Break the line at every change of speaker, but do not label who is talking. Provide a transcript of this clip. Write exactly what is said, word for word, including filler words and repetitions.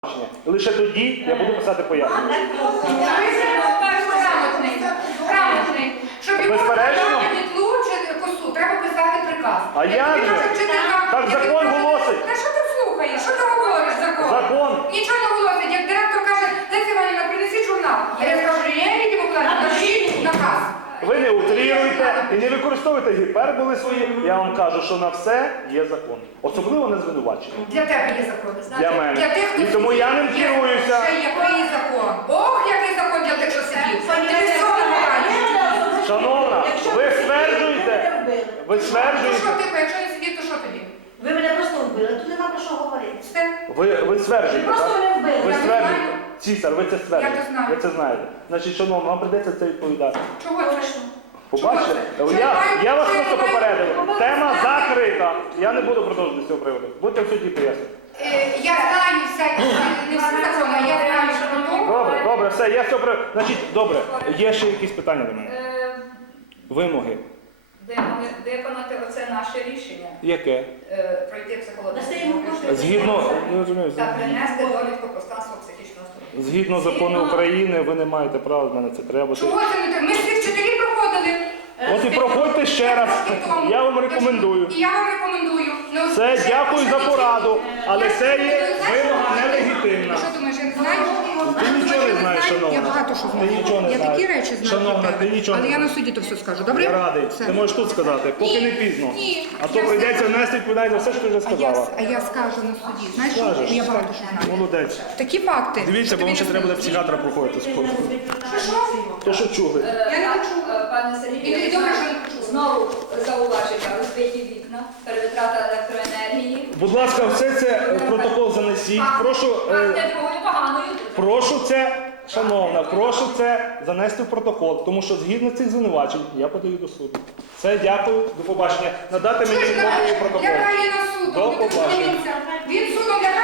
Лише тоді я буду писати пояснення.
Грамотний. Щоб йому
Безперечно.
мітлу чи косу, треба писати приказ.
А я
тобі
не.
каже вчителька,
Так
я
закон
тобі кажу,
голосить.
Та що ти слухаєш? Що ти говориш закон?
Закон.
Нічого не голосить. Як директор каже, Леся Іванівна, принесіть журнал. А я скажу, я не йду викладати, напишіть наказ.
Ви не утріруйте і не використовуйте гіперболи свої. Я вам кажу, що на все є закон. Особливо не звинувачення.
Для тебе є закон.
Для мене.
Для тих, хто
І тому я ним
є.
керуюся.
Ще який закон? Ох, який закон для тих, що сидів. Ти все вибираєш.
Шановна, ви стверджуєте, ви
Ну що
стверджуєте,
типу, якщо не сидів, то що тоді?
Ви мене просто вбили, тут нема про що говорити.
Все.
ви, ви стверджуєте,
Ви просто
так?
мене вбили.
Ви
Я не
стверджуєте.
знаю.
Цісар, ви це стверджуєте.
Я це знаю.
Ви це знаєте. Значить, шановна, вам прийдеться це відповідати.
Чого це?
Побачите?
Чого це?
Я,
Що
я вас
я
просто
маю-
попередив.
Побачите?
Тема закрита. Я не буду продовжувати з цього приводу. Будьте в суді пояснити.
Е, Я знаю всякі, не всі закони, я знаю, що воно.
Добре, добре, все, я все при... Значить, добре, є ще якісь питання до мене?
Е,
Вимоги.
виконати- Виконати оце наше рішення,
Яке?
е, пройти
Дасте
психологічну
йому кошти?
Згідно, не розумію,
та принести довідку про стан свого психічного здоров'я.
згідно закону України, ви не маєте права з мене це треба.
Чого це не так? Ми всі вчителі проходили.
От і проходьте ще раз.
Трошки тому.
Я вам рекомендую.
І я вам рекомендую. Ну,
Все,
ще-
дякую
ще
за
не
пораду,
тільки.
але
Я
це є
знаю,
вимога
що-
нелегітимна.
Що думаєш, я не знаю?
Ти нічого не знаєш, шановна.
Я багато що знаю.
Ти нічого не
я
знаєш.
такі речі знаю.
Шановна,
про тебе.
ти нічого не
Але я на
знаєш.
суді то все скажу, добре?
Я радий.
Все.
Ти можеш тут сказати, поки
Ні,
не пізно.
ні.
А то
Я
прийдеться
все-
внести відповідальність за все, що ти вже
А я,
сказала.
а я скажу на суді. Знаєш,
Скажеш.
я багато що знаю.
Молодець.
Такі факти.
Дивіться, бо вам ще
тобі
треба
не
буде психіатра проходити скоро.
Що, що?
То що чули?
Е,
Я не
так,
почула.
е, Пане Сергію,
І- і
я
добре, що
знаю,
не почула.
знову зауваження, розбиті вікна, перевитрата електроенергії.
Будь ласка, все це е, в протокол занесіть. Прошу, е,
Пахне другою поганою.
прошу це, шановна, прошу це занести в протокол, тому що згідно цих звинувачень я подаю до суду. Все, дякую, до побачення. Надати мені
Чуєш,
копію
Лякає
протоколу.
на суд.
До
Ти
побачення.
подивися. Він судом лякає.